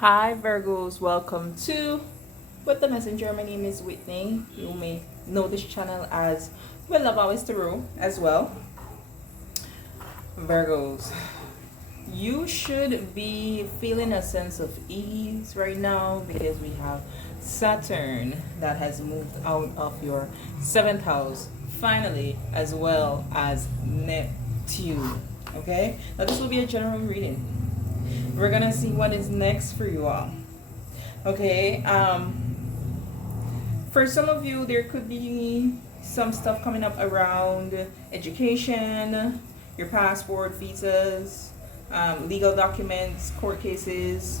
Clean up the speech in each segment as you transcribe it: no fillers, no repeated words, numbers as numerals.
Hi Virgos, welcome to With the Messenger. My name is Whitney. You may know this channel as Will Love Always Tarot as well. Virgos, you should be feeling a sense of ease right now because we have Saturn that has moved out of your 7th house finally, as well as Neptune. Okay, now this will be a general reading. We're gonna see what is next for you all. Okay, for some of you there could be some stuff coming up around education, your passport, visas, legal documents, court cases,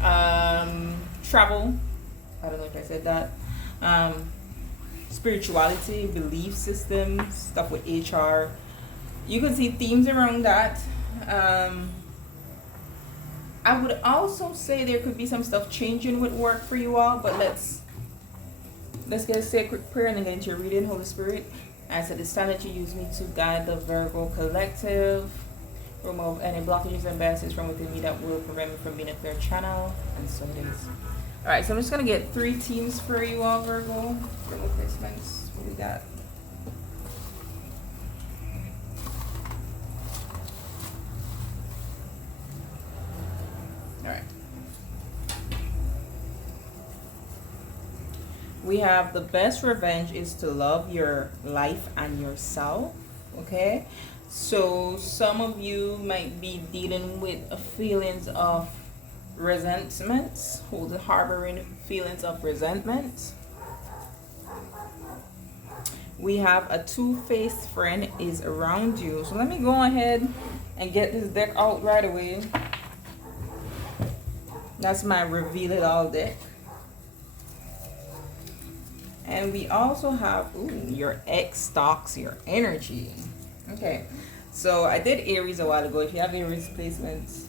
travel, I don't know if I said that, spirituality, belief systems, stuff with HR. You can see themes around that. I would also say there could be some stuff changing with work for you all, but let's get a sacred prayer and then get into your reading. Holy Spirit, I said it's time that you use me to guide the Virgo collective, remove any blockages and biases from within me that will prevent me from being a clear channel, and so it is. Alright, so I'm just gonna get 3 teams for you all, Virgo placements. What we got? Alright. We have the best revenge is to love your life and yourself. Okay, so some of you might be dealing with feelings of resentment, harboring feelings of resentment. We have a two-faced friend is around you. So let me go ahead and get this deck out right away. That's my reveal it all deck. And we also have your ex stalks your energy. Okay, so I did Aries a while ago. If you have Aries placements,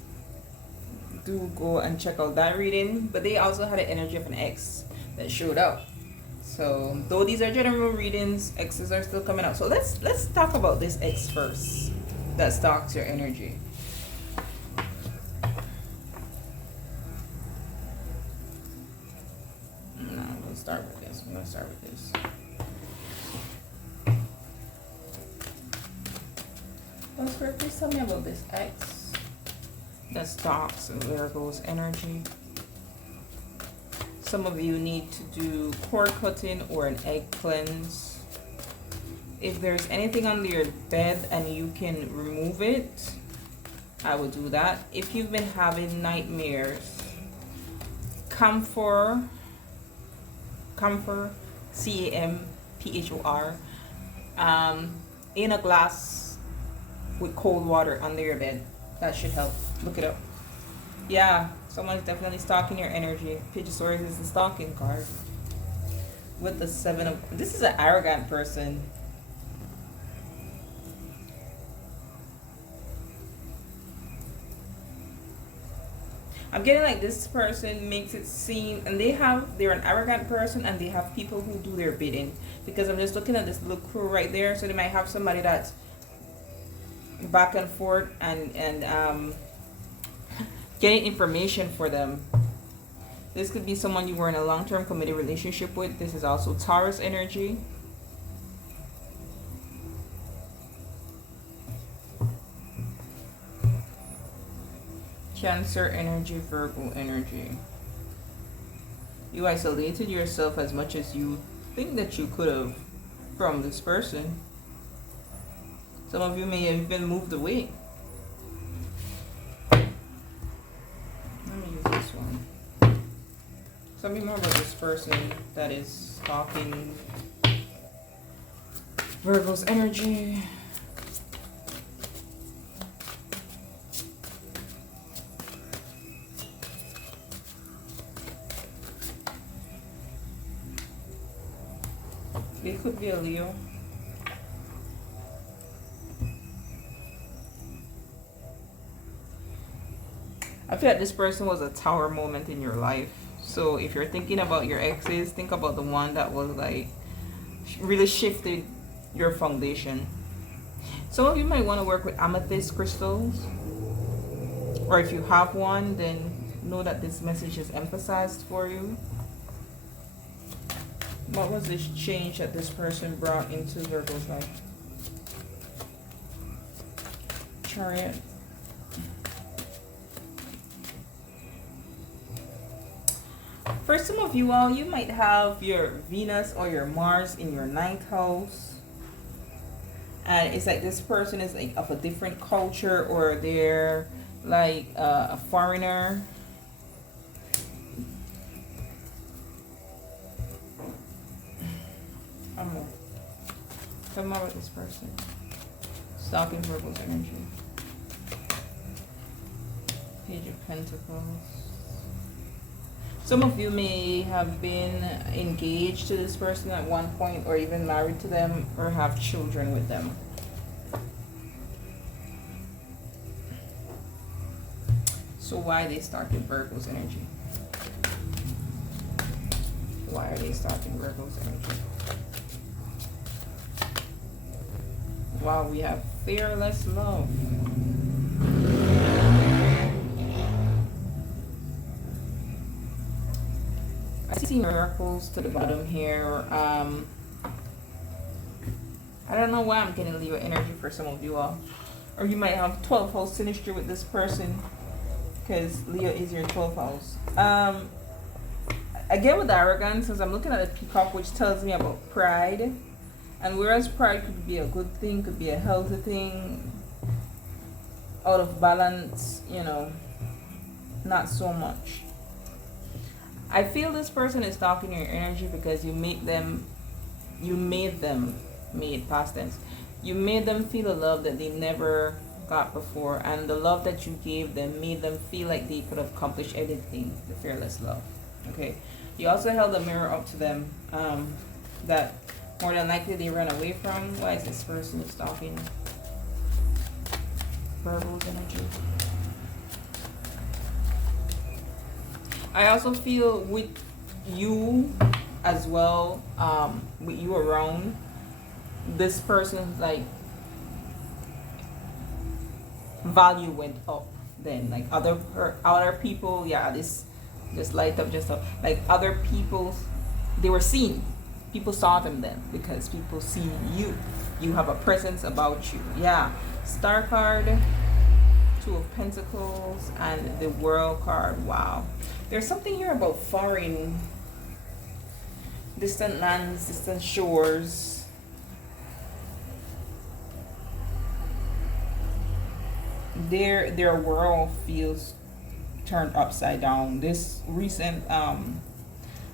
do go and check out that reading. But they also had an energy of an ex that showed up. So though these are general readings, exes are still coming out. So let's talk about this ex first that stalks your energy. No, I'm gonna start with this. I'm gonna start with this. Well, Spirit, please tell me about this ex that stalks Virgo's energy. Some of you need to do cord cutting or an egg cleanse. If there's anything under your bed and you can remove it, I would do that. If you've been having nightmares, camphor, CAMPHOR, in a glass with cold water under your bed. That should help. Look it up. Yeah, someone's definitely stalking your energy. Pidgesaurus is the stalking card. With the 7 of... This is an arrogant person. I'm getting like this person makes it seem, and they're an arrogant person and they have people who do their bidding, because I'm just looking at this little crew right there. So they might have somebody that's back and forth and getting information for them. This could be someone you were in a long-term committed relationship with. This is also Taurus energy. Cancer energy, Virgo energy. You isolated yourself as much as you think that you could have from this person. Some of you may have even moved away. Let me use this one. Tell me more about this person that is talking Virgo's energy. It could be a Leo. I feel like this person was a tower moment in your life. So if you're thinking about your exes, think about the one that was like really shifted your foundation. Some of you might want to work with amethyst crystals, or if you have one, then know that this message is emphasized for you. What was this change that this person brought into Virgo's life? Chariot. For some of you all, you might have your Venus or your Mars in your 9th house. And it's like this person is like of a different culture, or they're like a foreigner. Tell me more about this person. Stalking Virgo's energy. Page of Pentacles. Some of you may have been engaged to this person at one point, or even married to them, or have children with them. So why are they stalking Virgo's energy? Why are they stalking Virgo's energy? Wow, we have fearless love. I see miracles to the bottom here. I don't know why I'm getting Leo energy for some of you all. Or you might have 12th house synastry with this person, because Leo is your 12th house. Again with arrogance, as I'm looking at the peacock, which tells me about pride. And whereas pride could be a good thing, could be a healthy thing, out of balance, you know, not so much. I feel this person is stalking your energy because you made them past tense, you made them feel a love that they never got before, and the love that you gave them made them feel like they could accomplish anything. The fearless love. Okay. You also held a mirror up to them that more than likely they run away from. Why is this person stalking Virgo's energy? I also feel with you as well, with you around, this person's like value went up then. Like other people, yeah, this light up just up. Like other people, they were seen. People saw them then because people see you. You have a presence about you. Yeah. Star card, 2 of Pentacles, and the World card. Wow. There's something here about foreign, distant lands, distant shores. Their world feels turned upside down. This recent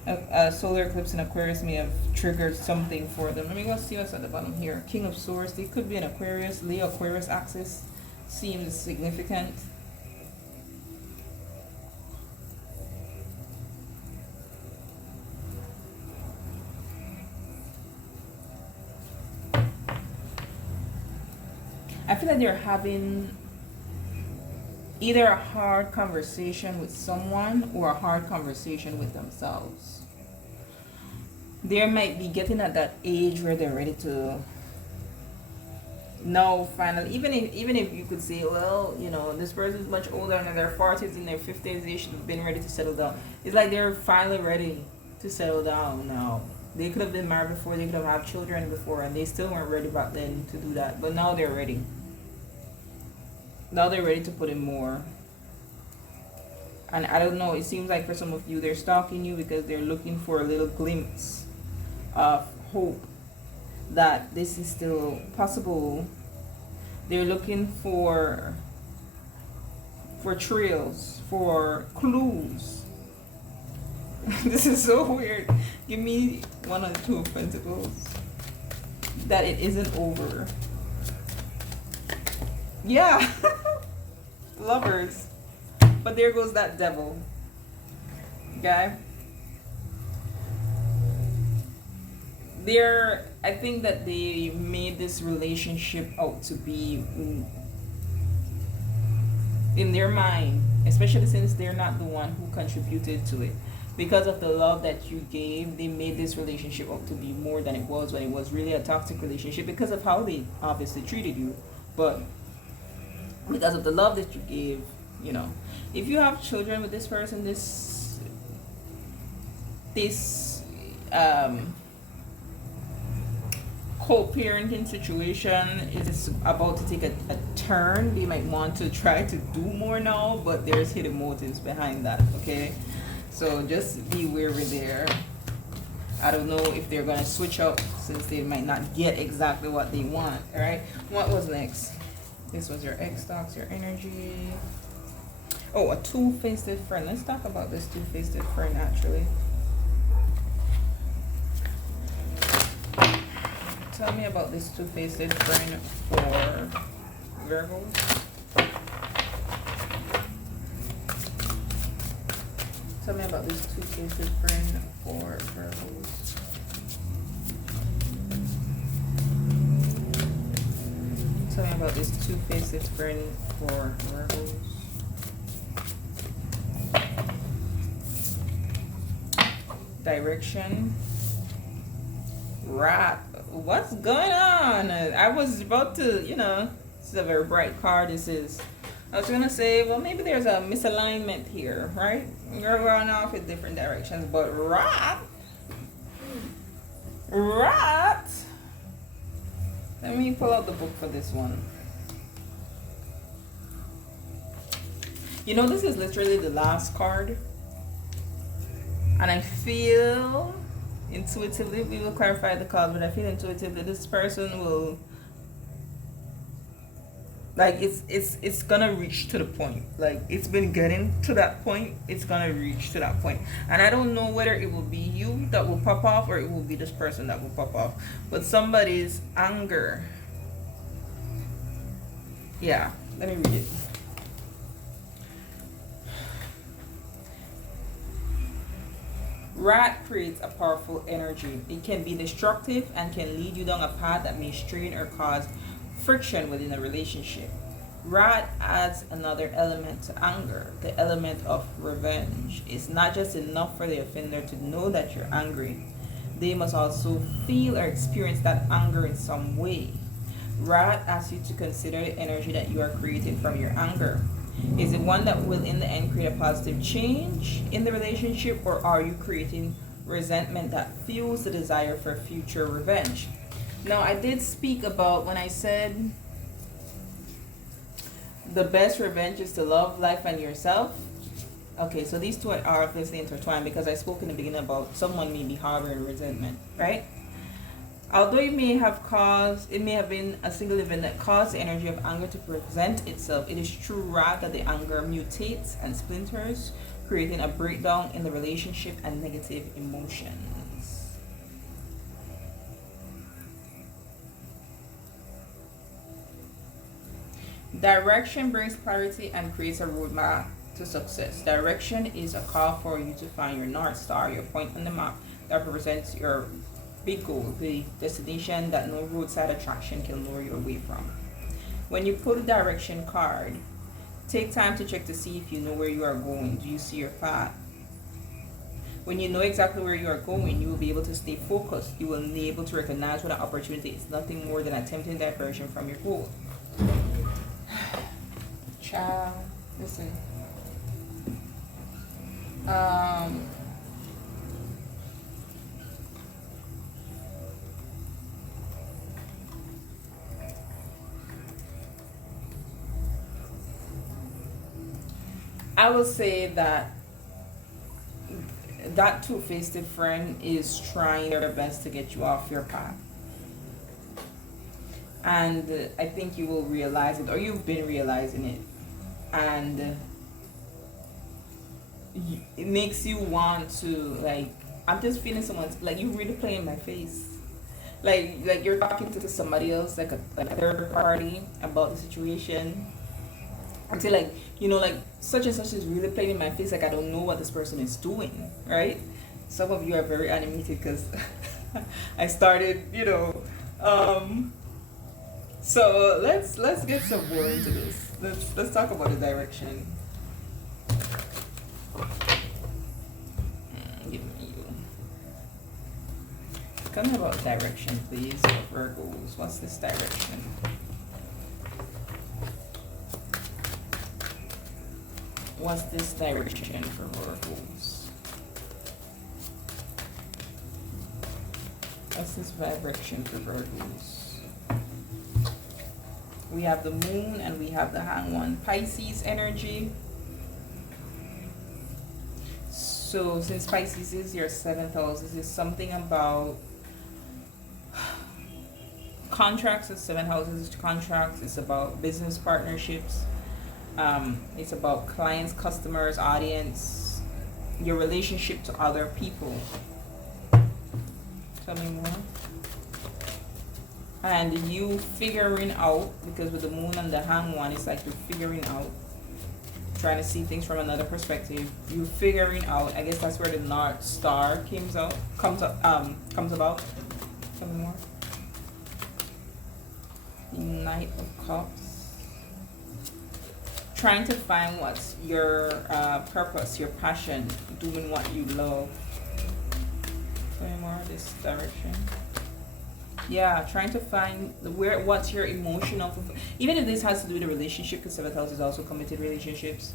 a solar eclipse in Aquarius may have triggered something for them. Let me go see what's at the bottom here. King of Swords. They could be an Aquarius. Leo Aquarius axis seems significant. I feel like they're having either a hard conversation with someone or a hard conversation with themselves. They might be getting at that age where they're ready to know finally, even if you could say, well, you know, this person's much older and in their 40s, in their 50s, they should have been ready to settle down. It's like they're finally ready to settle down now. They could have been married before, they could have had children before, and they still weren't ready back then to do that. But now they're ready. Now they're ready to put in more. And I don't know, it seems like for some of you, they're stalking you because they're looking for a little glimpse of hope that this is still possible. They're looking for trails, for clues. This is so weird. Give me 1 or 2 of Pentacles. That it isn't over. Yeah. Lovers. But there goes that devil. Okay? I think that they made this relationship out to be in their mind, especially since they're not the one who contributed to it. Because of the love that you gave, they made this relationship out to be more than it was, when it was really a toxic relationship because of how they obviously treated you. But because of the love that you gave, you know. If you have children with this person, this co-parenting situation is about to take a turn. They might want to try to do more now, but there's hidden motives behind that, okay? So just be wary there. I don't know if they're gonna switch up since they might not get exactly what they want. All right, what was next? This was your X stocks, your energy. Oh, a two-faced friend. Let's talk about this two-faced friend actually. Tell me about this two-faced friend for Virgos. Tell me about this two-faced friend for Virgos. Tell me about this two-faced friend for Virgos. Direction. Right. What's going on? I was about to, you know, this is a very bright card. This is. I was gonna say, well, maybe there's a misalignment here, right? You're going off in different directions, but right. Let me pull out the book for this one. You know, this is literally the last card. And I feel intuitively, we will clarify the card, but I feel intuitively this person will, like, it's gonna reach to the point. Like, it's been getting to that point, it's gonna reach to that point. And I don't know whether it will be you that will pop off or it will be this person that will pop off. But somebody's anger. Yeah, let me read it. Wrath creates a powerful energy. It can be destructive and can lead you down a path that may strain or cause friction within a relationship. Wrath adds another element to anger, the element of revenge. It's not just enough for the offender to know that you're angry. They must also feel or experience that anger in some way. Wrath asks you to consider the energy that you are creating from your anger. Is it one that will in the end create a positive change in the relationship, or are you creating resentment that fuels the desire for future revenge? Now, I did speak about when I said the best revenge is to love life and yourself. Okay, so these two are obviously intertwined because I spoke in the beginning about someone may be harboring resentment, right? Although it may have been a single event that caused the energy of anger to present itself, it is true wrath that the anger mutates and splinters, creating a breakdown in the relationship and negative emotions. Direction brings clarity and creates a roadmap to success. Direction is a call for you to find your North Star, your point on the map that represents your big goal, the destination that no roadside attraction can lure you away from. When you pull a direction card, take time to check to see if you know where you are going. Do you see your path? When you know exactly where you are going, you will be able to stay focused. You will be able to recognize when an opportunity is nothing more than a tempting diversion from your goal. Child, listen. I will say that that two-faced friend is trying their best to get you off your path. And I think you will realize it, or you've been realizing it. And it makes you want to, like, I'm just feeling someone's, like, you really play in my face. Like you're talking to somebody else, like a third party about the situation. Until, like, you know, like, such and such is really playing in my face, like, I don't know what this person is doing, right? Some of you are very animated because I started, you know, so let's get some more into this. Let's talk about the direction. Give me you. Tell me about direction, please, for Virgos. What's this direction? What's this direction for Virgos? What's this vibration for Virgos? We have the moon and we have the hang one. Pisces energy. So since Pisces is your 7th house, this is something about contracts. The 7th house is contracts. It's about business partnerships. It's about clients, customers, audience, your relationship to other people. Tell me more. And you figuring out, because with the moon and the hang one, it's like you're figuring out, trying to see things from another perspective. You figuring out, I guess that's where the North Star comes about. Tell me more. The Knight of Cups. Trying to find what's your purpose, your passion, doing what you love. Tell me more this direction. Yeah, trying to find what's your emotional, even if this has to do with a relationship, because 7th house is also committed relationships.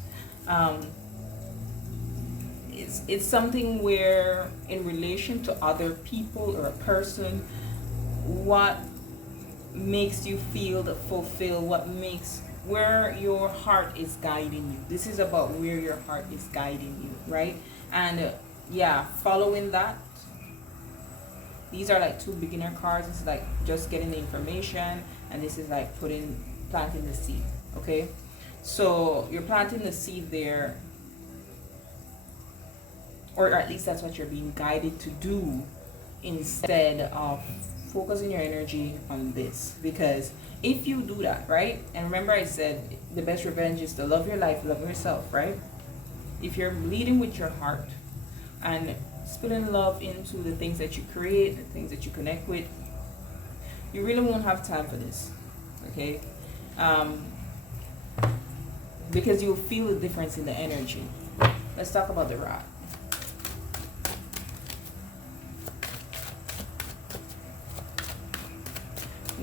It's something where in relation to other people or a person, what makes you feel fulfilled, where your heart is guiding you. This is about where your heart is guiding you, right? And yeah, following that. These are like 2 beginner cards. This is like just getting the information, and this is like planting the seed. Okay, so you're planting the seed there, or at least that's what you're being guided to do, instead of focusing your energy on this. Because if you do that, right, and remember I said the best revenge is to love your life, love yourself, right? If you're leading with your heart and spilling love into the things that you create, the things that you connect with, you really won't have time for this, okay? Because you'll feel the difference in the energy. Let's talk about the rod.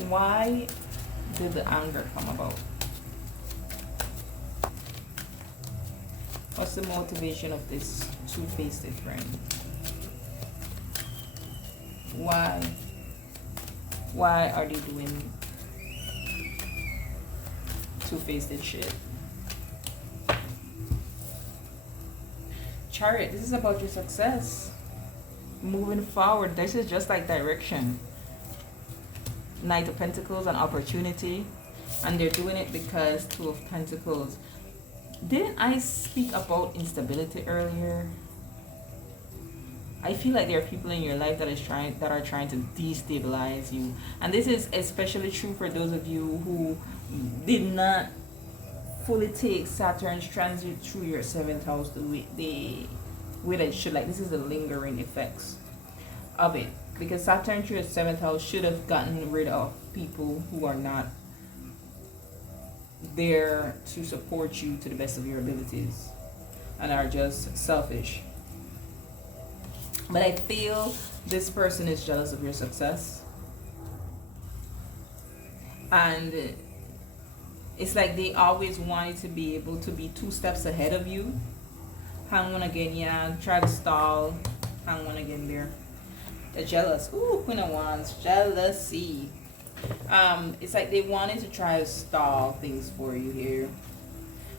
Why did the anger come about? What's the motivation of this two-faced friend? Why are they doing two-faced shit? Chariot, this is about your success. Moving forward. This is just like direction. Knight of Pentacles, an opportunity. And they're doing it because 2 of Pentacles. Didn't I speak about instability earlier? I feel like there are people in your life that are trying to destabilize you. And this is especially true for those of you who did not fully take Saturn's transit through your 7th house the way that it should. Like, this is the lingering effects of it. Because Saturn through your 7th house should have gotten rid of people who are not there to support you to the best of your abilities and are just selfish. But I feel this person is jealous of your success, and it's like they always wanted to be able to be 2 steps ahead of you. Hang one again, yeah, try to stall. Hang one again there. They're jealous. Ooh, Queen of Wands, jealousy. It's like they wanted to try to stall things for you here.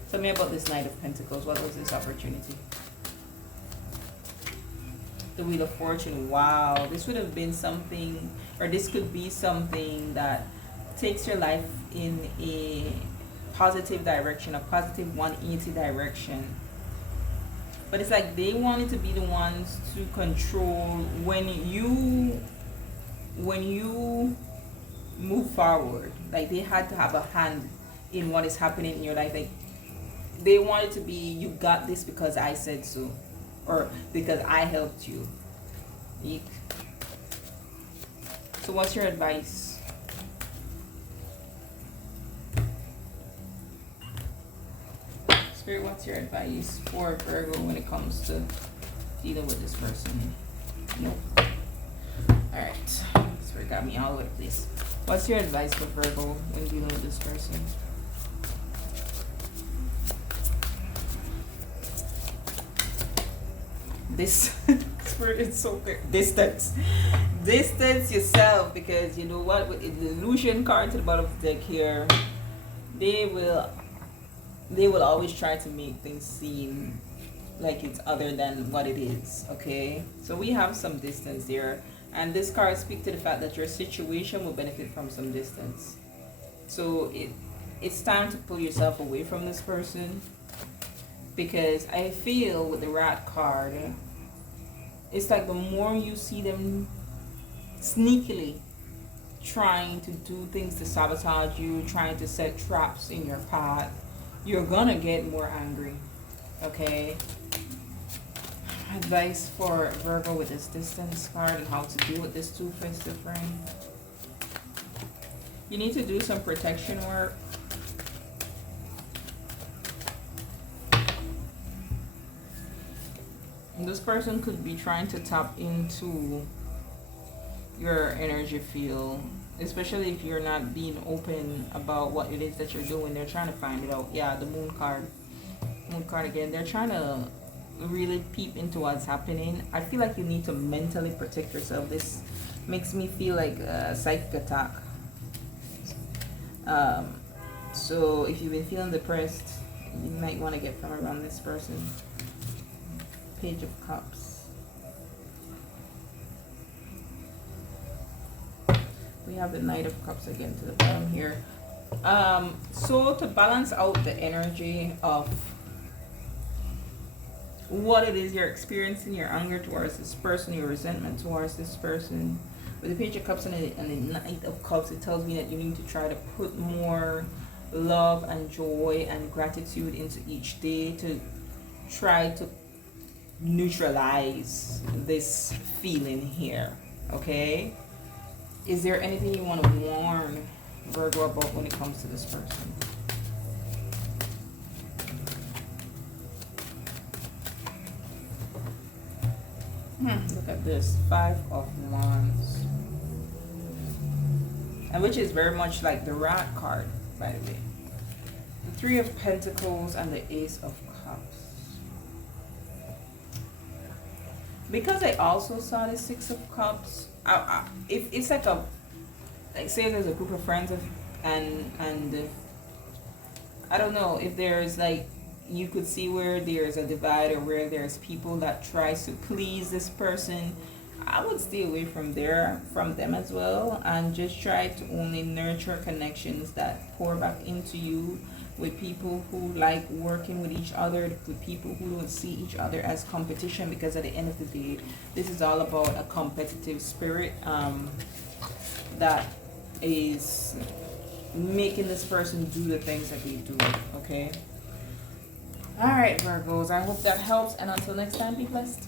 Tell me about this Knight of Pentacles. What was this opportunity? The Wheel of Fortune. Wow, this would have been something, or this could be something that takes your life in a positive direction, a positive 180 direction. But it's like they wanted to be the ones to control when you move forward. Like, they had to have a hand in what is happening in your life. Like, they wanted to be, you got this because I said so, or because I helped you. Eek. So what's your advice? Spirit, what's your advice for Virgo when it comes to dealing with this person? Nope. Alright. Spirit got me all over the place. What's your advice for Virgo when dealing with this person? This spirit is so good. Distance yourself, because you know what, with the illusion card to the bottom of the deck here, they will always try to make things seem like it's other than what it is. Okay, so we have some distance there, and this card speaks to the fact that your situation will benefit from some distance. So it's time to pull yourself away from this person, because I feel with the Rat card, it's like the more you see them sneakily trying to do things to sabotage you, trying to set traps in your path, you're gonna get more angry. Okay, advice for Virgo with this distance card and how to deal with this two-fisted ring. You need to do some protection work. And this person could be trying to tap into your energy field, especially if you're not being open about what it is that you're doing. They're trying to find it out. Yeah, the moon card again. They're trying to really peep into what's happening. I feel like you need to mentally protect yourself. This makes me feel like a psychic attack. So if you've been feeling depressed, you might want to get from around this person. Page of Cups. We have the Knight of Cups again to the bottom here. So to balance out the energy of what it is you're experiencing, your anger towards this person, your resentment towards this person, with the Page of Cups and the Knight of Cups, it tells me that you need to try to put more love and joy and gratitude into each day to try to neutralize this feeling here. Okay, is there anything you want to warn Virgo about when it comes to this person? Look at this, 5 of Wands, and which is very much like the Rat card, by the way. The 3 of Pentacles and the Ace of Cups. Because I also saw the 6 of Cups, if it's like say there's a group of friends and I don't know if there's like, you could see where there's a divide or where there's people that tries to please this person. I would stay away from them as well, and just try to only nurture connections that pour back into you, with people who like working with each other, with people who don't see each other as competition, because at the end of the day, this is all about a competitive spirit that is making this person do the things that they do. Okay, all right, Virgos, I hope that helps, and until next time, be blessed.